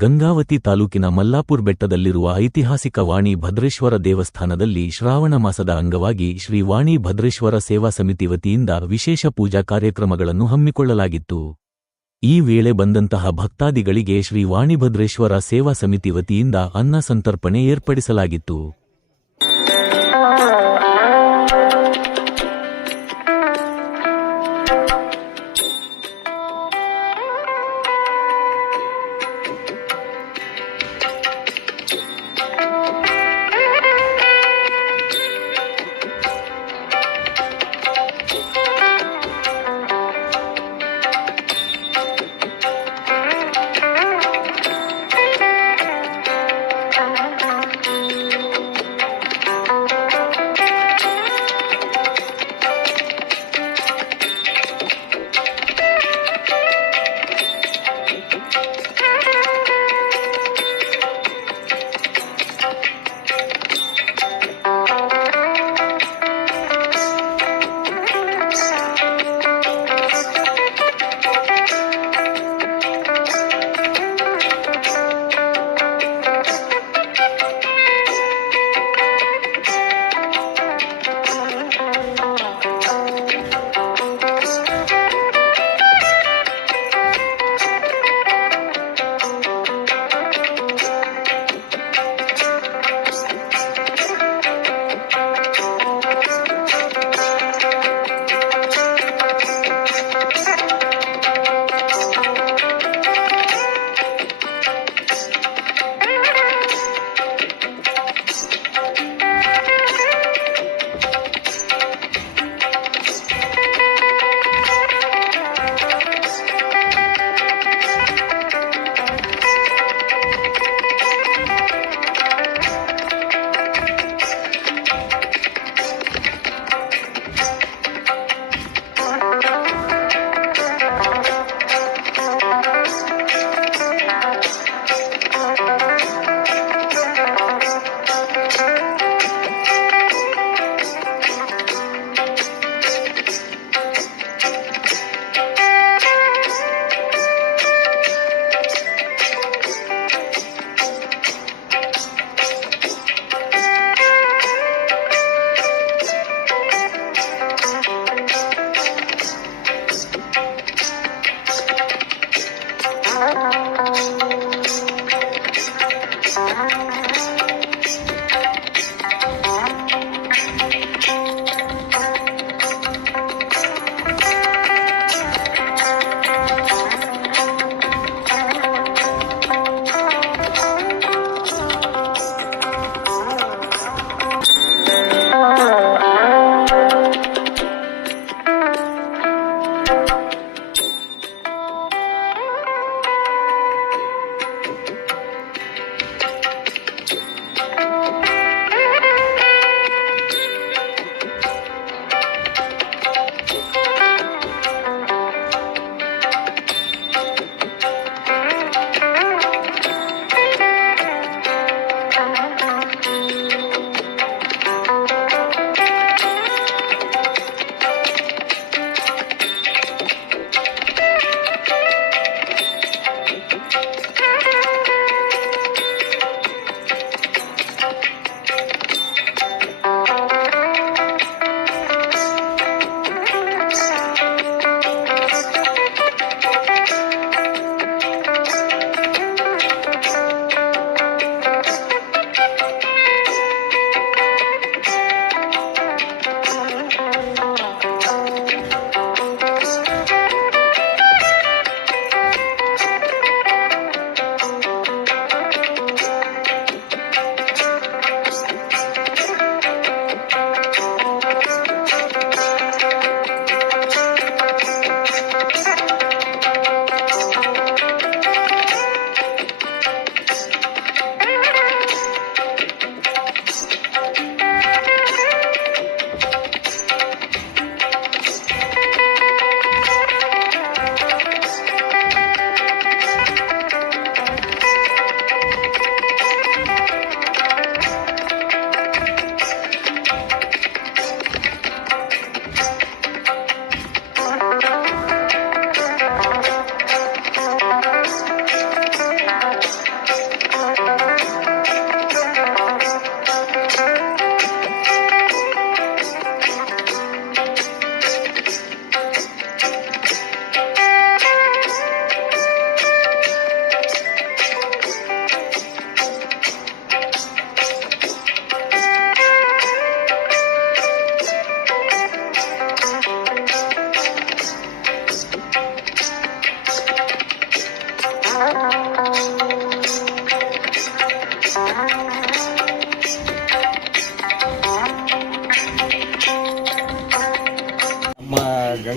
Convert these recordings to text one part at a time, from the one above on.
ಗಂಗಾವತಿ ತಾಲೂಕಿನ ಮಲ್ಲಾಪುರ್ ಬೆಟ್ಟದಲ್ಲಿರುವ ಐತಿಹಾಸಿಕ ವಾಣಿ ಭದ್ರೇಶ್ವರ ದೇವಸ್ಥಾನದಲ್ಲಿ ಶ್ರಾವಣ ಮಾಸದ ಅಂಗವಾಗಿ ಶ್ರೀ ವಾಣಿ ಭದ್ರೇಶ್ವರ ಸೇವಾ ಸಮಿತಿ ವತಿಯಿಂದ ವಿಶೇಷ ಪೂಜಾ ಕಾರ್ಯಕ್ರಮಗಳನ್ನು ಹಮ್ಮಿಕೊಳ್ಳಲಾಗಿತ್ತು. ಈ ವೇಳೆ ಬಂದಂತಹ ಭಕ್ತಾದಿಗಳಿಗೆ ಶ್ರೀ ವಾಣಿಭದ್ರೇಶ್ವರ ಸೇವಾ ಸಮಿತಿ ವತಿಯಿಂದ ಅನ್ನ ಸಂತರ್ಪಣೆ ಏರ್ಪಡಿಸಲಾಗಿತ್ತು.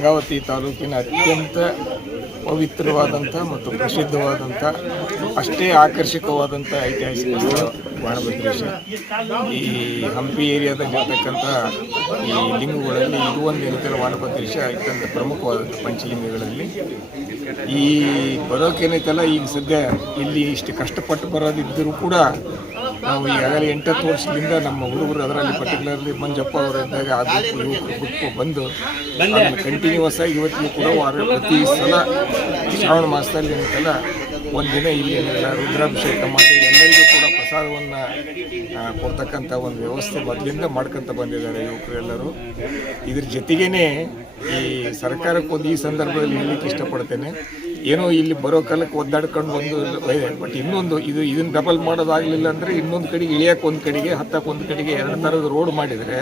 ಗಂಗಾವತಿ ತಾಲೂಕಿನ ಅತ್ಯಂತ ಪವಿತ್ರವಾದಂಥ ಮತ್ತು ಪ್ರಸಿದ್ಧವಾದಂಥ, ಅಷ್ಟೇ ಆಕರ್ಷಕವಾದಂಥ ಐತಿಹಾಸಿಕ ಬಾಣಭದ್ರೇಶ ಈ ಹಂಪಿ ಏರಿಯಾದಲ್ಲಿ ಇರತಕ್ಕಂಥ ಈ ಲಿಂಗಗಳಲ್ಲಿ ಇದು ಒಂದು ಏನಂತಾರೆ ಬಾಣಭದ್ರೇಶ ಅತ್ಯಂತ ಪ್ರಮುಖವಾದಂಥ ಪಂಚಲಿಂಗಗಳಲ್ಲಿ. ಈ ಬರೋಕೇನೈತಲ್ಲ ಈಗ ಸದ್ಯ ಇಲ್ಲಿ ಇಷ್ಟು ಕಷ್ಟಪಟ್ಟು ಬರೋದಿದ್ದರೂ ಕೂಡ ನಾವು ಈಗಾಗಲೇ ಎಂಟತ್ತು ವರ್ಷದಿಂದ ನಮ್ಮ ಹುಡುಗರು ಅದರಲ್ಲಿ ಪರ್ಟಿಕ್ಯುಲರ್ಲಿ ಮಂಜಪ್ಪ ಅವರು ಇದ್ದಾಗ ಆ ಗುಂಪು ಬಂದು ಕಂಟಿನ್ಯೂಸ್ ಆಗಿ ಇವತ್ತಿಗೂ ಕೂಡ ವಾರ ಪ್ರತಿ ಸಲ ಶ್ರಾವಣ ಮಾಸದಲ್ಲಿ ಏನಂತಲ್ಲ ದಿನ ಇಲ್ಲಿ ಏನಿಲ್ಲ ರುದ್ರಾಭಿಷೇಕ ಮಾಡಿ ಎಲ್ಲರಿಗೂ ಕೂಡ ಪ್ರಸಾದವನ್ನು ಕೊಡ್ತಕ್ಕಂಥ ಒಂದು ವ್ಯವಸ್ಥೆ ಮೊದಲಿಂದ ಮಾಡ್ಕೊಂತ ಬಂದಿದ್ದಾರೆ ಯುವಕರು ಎಲ್ಲರೂ. ಇದ್ರ ಜೊತೆಗೇನೆ ಈ ಸರ್ಕಾರಕ್ಕೊಂದು ಈ ಸಂದರ್ಭದಲ್ಲಿ ಹೇಳಲಿಕ್ಕೆ ಇಷ್ಟಪಡ್ತೇನೆ. ಏನೋ ಇಲ್ಲಿ ಬರೋ ಕಾಲಕ್ಕೆ ಒದ್ದಾಡ್ಕೊಂಡು ಒಂದು ಬಟ್ ಇನ್ನೊಂದು, ಇದು ಇದನ್ನ ಡಬಲ್ ಮಾಡೋದಾಗಲಿಲ್ಲ ಅಂದರೆ ಇನ್ನೊಂದು ಕಡೆಗೆ ಇಳಿಯಕ್ಕೆ ಒಂದು ಕಡೆಗೆ ಹತ್ತಕ್ಕೆ ಒಂದು ಕಡೆಗೆ ಎರಡು ಥರದ ರೋಡ್ ಮಾಡಿದರೆ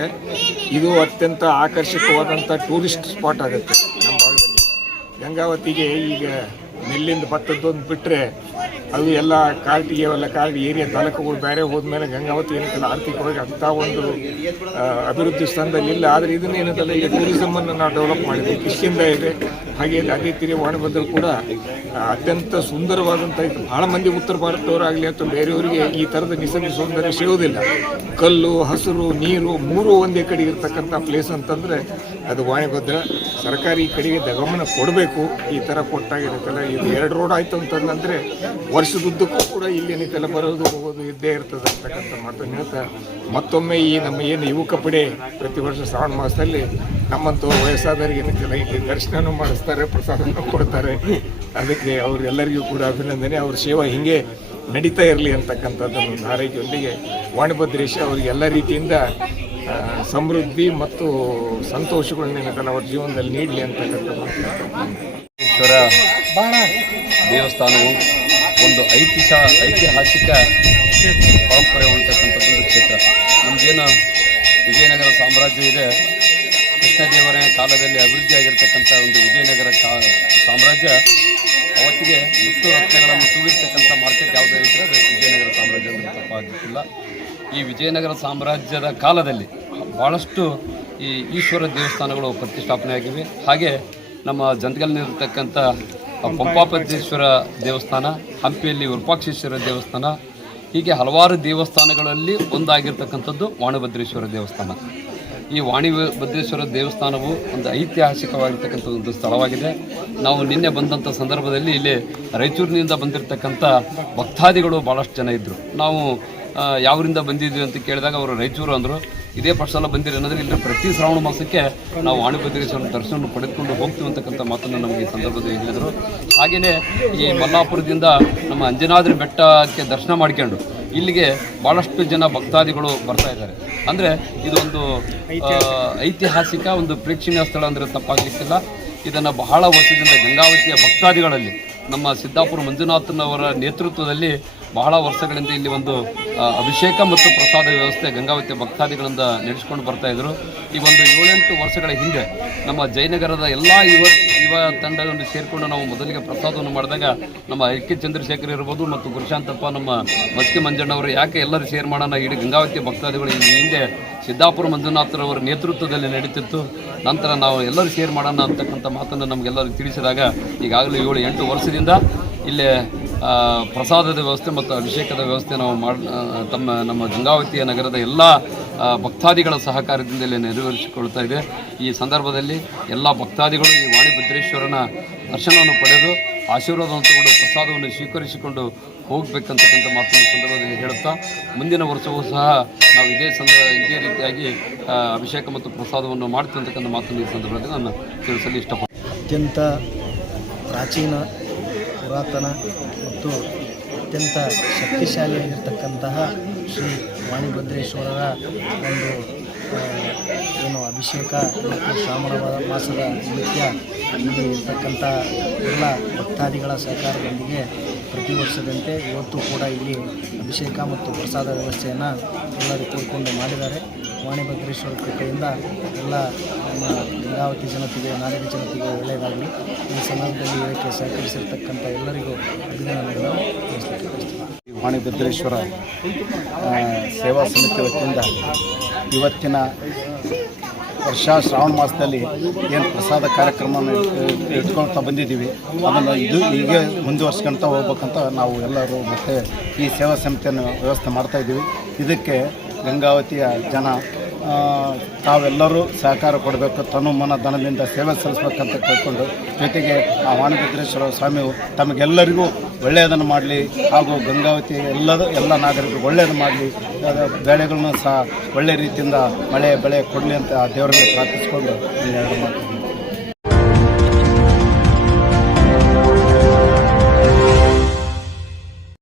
ಇದು ಅತ್ಯಂತ ಆಕರ್ಷಕವಾದಂಥ ಟೂರಿಸ್ಟ್ ಸ್ಪಾಟ್ ಆಗುತ್ತೆ ನಮ್ಮ ಭಾಗದಲ್ಲಿ. ಗಂಗಾವತಿಗೆ ಈಗ ನೆಲ್ಲಿಂದ ಭತ್ತದ್ದೊಂದು ಬಿಟ್ಟರೆ ಅದು ಎಲ್ಲ ಕಾರ್ಟಿಗೆ ಎಲ್ಲ ಕಾರ್ಡ್ ಏರಿಯಾ ತಾಲೂಕುಗಳು ಬೇರೆ ಹೋದ್ಮೇಲೆ ಗಂಗಾವತಿ ಏನಂತಲ್ಲ ಆರ್ಥಿಕವಾಗಿ ಅಂಥ ಒಂದು ಅಭಿವೃದ್ಧಿ ಸ್ಥಾನದಲ್ಲಿ ಇಲ್ಲ ಆದರೆ ಇದನ್ನ ಏನಂತಲ್ಲ ಈಗ ಟೂರಿಸಮನ್ನು ನಾವು ಡೆವಲಪ್ ಮಾಡಿದ್ವಿ. ಕೃಷಿಯಿಂದ ಇದೆ. ಹಾಗೆ ಅದೇ ತಿರಿ ವಾಣಭದ್ರ ಕೂಡ ಅತ್ಯಂತ ಸುಂದರವಾದಂಥ ಇದು ಭಾಳ ಮಂದಿ ಉತ್ತರ ಭಾರತದವರಾಗಲಿ ಅಥವಾ ಬೇರೆಯವರಿಗೆ ಈ ಥರದ ನಿಸರ್ಗ ಸೌಂದರ್ಯ ಸಿಗೋದಿಲ್ಲ. ಕಲ್ಲು, ಹಸಿರು, ನೀರು, ಮೂರು ಒಂದೇ ಕಡೆ ಇರ್ತಕ್ಕಂಥ ಪ್ಲೇಸ್ ಅಂತಂದರೆ ಅದು ವಾಣಿಭದ್ರ. ಸರ್ಕಾರಿ ಈ ಕಡೆಗೆ ಗಮನ ಕೊಡಬೇಕು. ಈ ಥರ ಕೊಟ್ಟಾಗಿರುತ್ತಲ್ಲ, ಇದು ಎರಡು ರೋಡ್ ಆಯಿತು ಅಂತಂದರೆ ವರ್ಷದುದ್ದಕ್ಕೂ ಕೂಡ ಇಲ್ಲಿ ಏನೈತೆಲ್ಲ ಬರೋದು, ಹೋಗೋದು ಇದ್ದೇ ಇರ್ತದೆ ಅಂತಕ್ಕಂಥ ಮಾತನ್ನು ಹೇಳ್ತಾ ಮತ್ತೊಮ್ಮೆ ಈ ನಮ್ಮ ಏನು ಯುವಕ ಪಡೆ ಪ್ರತಿ ವರ್ಷ ಶ್ರಾವಣ ಮಾಸದಲ್ಲಿ ನಮ್ಮಂಥ ವಯಸ್ಸಾದವರಿಗೆ ಏನೈತೆಲ್ಲ ಇಲ್ಲಿ ದರ್ಶನನೂ ಮಾಡಿಸ್ತಾರೆ, ಪ್ರಸಾದನೂ ಕೊಡ್ತಾರೆ. ಅದಕ್ಕೆ ಅವರೆಲ್ಲರಿಗೂ ಕೂಡ ಅಭಿನಂದನೆ. ಅವ್ರ ಸೇವಾ ಹಿಂಗೆ ನಡೀತಾ ಇರಲಿ ಅಂತಕ್ಕಂಥದ್ದನ್ನು ಒಂದು ಆರೈಕೆಯೊಂದಿಗೆ ವಾಣಿಭದ್ರೇಶ ಅವರಿಗೆ ಎಲ್ಲ ರೀತಿಯಿಂದ ಸಮೃದ್ಧಿ ಮತ್ತು ಸಂತೋಷಗಳನ್ನ ಏನಕ್ಕಲ್ಲ ಅವ್ರ ಜೀವನದಲ್ಲಿ ನೀಡಲಿ ಅಂತಕ್ಕಂಥ ಈಶ್ವರ ದೇವಸ್ಥಾನವು ಒಂದು ಐತಿಹಾಸ ಐತಿಹಾಸಿಕ ಪರಂಪರೆ ಒಂದು ಕ್ಷೇತ್ರ. ನಮಗೇನು ವಿಜಯನಗರ ಸಾಮ್ರಾಜ್ಯ ಇದೆ. ಕೃಷ್ಣದೇವರ ಕಾಲದಲ್ಲಿ ಅಭಿವೃದ್ಧಿ ಆಗಿರ್ತಕ್ಕಂಥ ಒಂದು ವಿಜಯನಗರ ಸಾಮ್ರಾಜ್ಯ, ಅವತ್ತಿಗೆ ಮುತ್ತು ರತ್ನಗಳನ್ನು ತೂಗಿರ್ತಕ್ಕಂಥ ಮಾರ್ಕೆಟ್ ಯಾವುದೇ ಇದ್ದರೆ ಅದು ವಿಜಯನಗರ ಸಾಮ್ರಾಜ್ಯ ಅಂದರೆ ತಪ್ಪಾಗಲಿಕ್ಕಿಲ್ಲ ಈ ವಿಜಯನಗರ ಸಾಮ್ರಾಜ್ಯದ ಕಾಲದಲ್ಲಿ ಭಾಳಷ್ಟು ಈ ಈಶ್ವರ ದೇವಸ್ಥಾನಗಳು ಪ್ರತಿಷ್ಠಾಪನೆ ಆಗಿವೆ ಹಾಗೆ ನಮ್ಮ ಜಂತಗಲ್ನಲ್ಲಿರ್ತಕ್ಕಂಥ ಪಂಪಾಪತೇಶ್ವರ ದೇವಸ್ಥಾನ, ಹಂಪಿಯಲ್ಲಿ ವಿರೂಪಾಕ್ಷೇಶ್ವರ ದೇವಸ್ಥಾನ, ಹೀಗೆ ಹಲವಾರು ದೇವಸ್ಥಾನಗಳಲ್ಲಿ ಒಂದಾಗಿರ್ತಕ್ಕಂಥದ್ದು ವಾಣಭದ್ರೇಶ್ವರ ದೇವಸ್ಥಾನ. ಈ ವಾಣಿ ಭದ್ರೇಶ್ವರ ದೇವಸ್ಥಾನವು ಒಂದು ಐತಿಹಾಸಿಕವಾಗಿರ್ತಕ್ಕಂಥ ಒಂದು ಸ್ಥಳವಾಗಿದೆ. ನಾವು ನಿನ್ನೆ ಬಂದಂಥ ಸಂದರ್ಭದಲ್ಲಿ ಇಲ್ಲಿ ರಾಯಚೂರಿನಿಂದ ಬಂದಿರತಕ್ಕಂಥ ಭಕ್ತಾದಿಗಳು ಭಾಳಷ್ಟು ಜನ ಇದ್ದರು ನಾವು ಯಾವರಿಂದ ಬಂದಿದ್ವಿ ಅಂತ ಕೇಳಿದಾಗ ಅವರು ರಾಯಚೂರು ಅಂದರು. ಇದೇ ಫಸ್ಟ್ ಸಲ ಬಂದಿರಿ ಅನ್ನೋದ್ರೆ ಇಲ್ಲಿ ಪ್ರತಿ ಶ್ರಾವಣ ಮಾಸಕ್ಕೆ ನಾವು ವಾಣಿಭದ್ರೇಶ್ವರ ದರ್ಶನ ಪಡೆದುಕೊಂಡು ಹೋಗ್ತೀವಿ ಅಂತಕ್ಕಂಥ ಮಾತನ್ನು ನಮಗೆ ಈ ಸಂದರ್ಭದಲ್ಲಿ ಹೇಳಿದರು. ಹಾಗೆಯೇ ಈ ಮಲ್ಲಾಪುರದಿಂದ ನಮ್ಮ ಅಂಜನಾದ್ರಿ ಬೆಟ್ಟಕ್ಕೆ ದರ್ಶನ ಮಾಡ್ಕೊಂಡು ಇಲ್ಲಿಗೆ ಭಾಳಷ್ಟು ಜನ ಭಕ್ತಾದಿಗಳು ಬರ್ತಾ ಇದ್ದಾರೆ. ಅಂದರೆ ಇದೊಂದು ಐತಿಹಾಸಿಕ ಒಂದು ಪ್ರೇಕ್ಷಣೀಯ ಸ್ಥಳ ಅಂದರೆ ತಪ್ಪಾಗಲಿಕ್ಕಿಲ್ಲ. ಇದನ್ನು ಬಹಳ ವರ್ಷದಿಂದ ಗಂಗಾವತಿಯ ಭಕ್ತಾದಿಗಳಲ್ಲಿ ನಮ್ಮ ಸಿದ್ದಾಪುರ ಮಂಜುನಾಥನವರ ನೇತೃತ್ವದಲ್ಲಿ ಬಹಳ ವರ್ಷಗಳಿಂದ ಇಲ್ಲಿ ಒಂದು ಅಭಿಷೇಕ ಮತ್ತು ಪ್ರಸಾದ ವ್ಯವಸ್ಥೆ ಗಂಗಾವತಿ ಭಕ್ತಾದಿಗಳಿಂದ ನಡೆಸಿಕೊಂಡು ಬರ್ತಾ ಇದ್ರು. ಈ ಒಂದು ಏಳೆಂಟು ವರ್ಷಗಳ ಹಿಂದೆ ನಮ್ಮ ಜಯನಗರದ ಎಲ್ಲ ಯುವ ಯುವ ತಂಡವನ್ನು ಸೇರಿಕೊಂಡು ನಾವು ಮೊದಲಿಗೆ ಪ್ರಸಾದವನ್ನು ಮಾಡಿದಾಗ ನಮ್ಮ ಎ ಕೆ ಚಂದ್ರಶೇಖರ್ ಇರ್ಬೋದು ಮತ್ತು ಗುರುಶಾಂತಪ್ಪ, ನಮ್ಮ ಮಸ್ಕಿ ಮಂಜಣ್ಣವರು ಯಾಕೆ ಎಲ್ಲರೂ ಶೇರ್ ಮಾಡೋಣ, ಇಡೀ ಗಂಗಾವತಿ ಭಕ್ತಾದಿಗಳು ಈ ಹಿಂದೆ ಸಿದ್ದಾಪುರ ಮಂಜುನಾಥರವರ ನೇತೃತ್ವದಲ್ಲಿ ನಡೀತಿತ್ತು. ನಂತರ ನಾವು ಎಲ್ಲರೂ ಸೇರ್ ಮಾಡೋಣ ಅಂತಕ್ಕಂಥ ಮಾತನ್ನು ನಮಗೆಲ್ಲರಿಗೂ ತಿಳಿಸಿದಾಗ ಈಗಾಗಲೇ ಏಳು ಎಂಟು ವರ್ಷದಿಂದ ಇಲ್ಲೇ ಪ್ರಸಾದದ ವ್ಯವಸ್ಥೆ ಮತ್ತು ಅಭಿಷೇಕದ ವ್ಯವಸ್ಥೆ ನಾವು ಮಾಡಿ ತಮ್ಮ, ನಮ್ಮ ಗಂಗಾವತಿಯ ನಗರದ ಎಲ್ಲ ಭಕ್ತಾದಿಗಳ ಸಹಕಾರದಿಂದ ಇಲ್ಲಿ ನೆರವೇರಿಸಿಕೊಳ್ತಾ ಇದೆ. ಈ ಸಂದರ್ಭದಲ್ಲಿ ಎಲ್ಲ ಭಕ್ತಾದಿಗಳು ಈ ವಾಣಿಭದ್ರೇಶ್ವರನ ದರ್ಶನವನ್ನು ಪಡೆದು ಆಶೀರ್ವಾದವನ್ನು ತಗೊಂಡು ಪ್ರಸಾದವನ್ನು ಸ್ವೀಕರಿಸಿಕೊಂಡು ಹೋಗಬೇಕಂತಕ್ಕಂಥ ಮಾತನ್ನು ಸಂದರ್ಭದಲ್ಲಿ ಹೇಳುತ್ತಾ, ಮುಂದಿನ ವರ್ಷವೂ ಸಹ ನಾವು ಇದೇ ಸಂದರ್ಭ ಇದೇ ರೀತಿಯಾಗಿ ಅಭಿಷೇಕ ಮತ್ತು ಪ್ರಸಾದವನ್ನು ಮಾಡ್ತೀವಿ ಮಾತನ್ನು ಈ ಸಂದರ್ಭದಲ್ಲಿ ನಾನು ತಿಳಿಸಲು ಇಷ್ಟಪಡ್ತೀನಿ. ಅತ್ಯಂತ ಪ್ರಾಚೀನ ಪುರಾತನ ಮತ್ತು ಅತ್ಯಂತ ಶಕ್ತಿಶಾಲಿಯಾಗಿರ್ತಕ್ಕಂತಹ ಶ್ರೀ ವಾಣಿಭದ್ರೇಶ್ವರರ ಒಂದು ಏನು ಅಭಿಷೇಕ ಮತ್ತು ಶ್ರಾವಣ ಮಾಸದ ನಿತ್ಯ ಇಲ್ಲಿ ಇರ್ತಕ್ಕಂಥ ಎಲ್ಲ ಭಕ್ತಾದಿಗಳ ಸಹಕಾರದೊಂದಿಗೆ ಪ್ರತಿ ವರ್ಷದಂತೆ ಇವತ್ತು ಕೂಡ ಇಲ್ಲಿ ಅಭಿಷೇಕ ಮತ್ತು ಪ್ರಸಾದ ವ್ಯವಸ್ಥೆಯನ್ನು ಎಲ್ಲರೂ ಕೂಡಿಕೊಂಡು ಮಾಡಿದ್ದಾರೆ ವಾಣಿಭದ್ರೇಶ್ವರ ಕೃಪೆಯಿಂದ ಎಲ್ಲ ನಮ್ಮ ಗಂಗಾವತಿ ಜನತೆಗೆ, ನಾಡಿನ ಜನತೆಗೆ ಒಳ್ಳೆಯದಾಗಲಿ ಈ ಸಂದರ್ಭದಲ್ಲಿ ಇದಕ್ಕೆ ಸಹಕರಿಸಿರ್ತಕ್ಕಂಥ ಎಲ್ಲರಿಗೂ ಬಯಸ್ತೀನಿ. ವಾಣಿಭದ್ರೇಶ್ವರ ಸೇವಾ ಸಮಿತಿ ವತಿಯಿಂದ ಇವತ್ತಿನ ವರ್ಷ ಶ್ರಾವಣ ಮಾಸದಲ್ಲಿ ಏನು ಪ್ರಸಾದ ಕಾರ್ಯಕ್ರಮವನ್ನು ಇಟ್- ಇಟ್ಕೊಳ್ತಾ ಬಂದಿದ್ದೀವಿ. ಅದನ್ನು ಇದು ಹೀಗೆ ಮುಂದುವರ್ಸ್ಕೊಳ್ತಾ ಹೋಗ್ಬೇಕಂತ ನಾವು ಎಲ್ಲರೂ ಮತ್ತೆ ಈ ಸೇವಾ ಸಮಿತಿಯನ್ನು ವ್ಯವಸ್ಥೆ ಮಾಡ್ತಾ ಇದ್ದೀವಿ. ಇದಕ್ಕೆ ಗಂಗಾವತಿಯ ಜನ ತಾವೆಲ್ಲರೂ ಸಹಕಾರ ಕೊಡಬೇಕು, ತನು ಮನ ಧನದಿಂದ ಸೇವೆ ಸಲ್ಲಿಸ್ಬೇಕಂತ ಕೇಳ್ಕೊಂಡು ಜೊತೆಗೆ ಆ ವಾಣಿಭದ್ರೇಶ್ವರ ಸ್ವಾಮಿಯು ತಮಗೆಲ್ಲರಿಗೂ ಒಳ್ಳೆಯದನ್ನು ಮಾಡಲಿ. ಹಾಗೂ ಗಂಗಾವತಿ ಎಲ್ಲದ, ಎಲ್ಲ ನಾಗರಿಕರು ಒಳ್ಳೆಯದು ಮಾಡಲಿ. ಬೆಳೆಗಳನ್ನು ಸಹ ಒಳ್ಳೆಯ ರೀತಿಯಿಂದ ಮಳೆ, ಬೆಳೆ ಕೊಡಲಿ ಅಂತ ದೇವರಲ್ಲಿ ಪ್ರಾರ್ಥಿಸ್ಕೊಂಡು ಇನ್ನೆರಡು ಮಾತು